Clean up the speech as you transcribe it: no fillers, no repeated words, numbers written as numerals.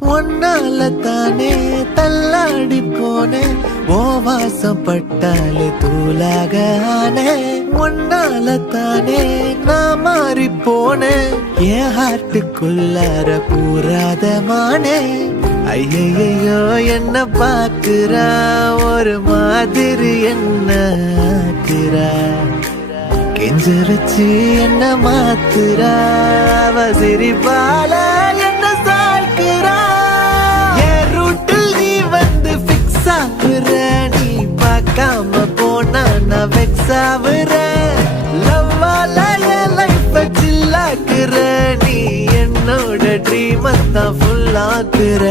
ஒன்னால தானே தள்ளாடி போனேன், ஓ வாசம் பட்டாலே தூளாக ஆனே. ஒன்னால தானே நான் மாறி போனேன், என் ஹார்ட்டுக்குள்ளார கூறாத மானே. ஐயையோ என்ன பாக்குறா, ஒரு மாதிரி என்ன ஆக்குறா, கெஞ்சரிச்சு என்ன மாத்துறா, அவ சிரிப்பால என்ன சாய்க்கிறா. என் ரூட்டில் நீ வந்து பிக்ஸ் ஆகுற, நீ பார்க்காம போனா நான் வெக்ஸ் ஆகுற. லவ்வால என் லைஃப் சில்லாக்குற, நீ என்னோட ட்ரீம் தான் ஃபுல் ஆக்குற.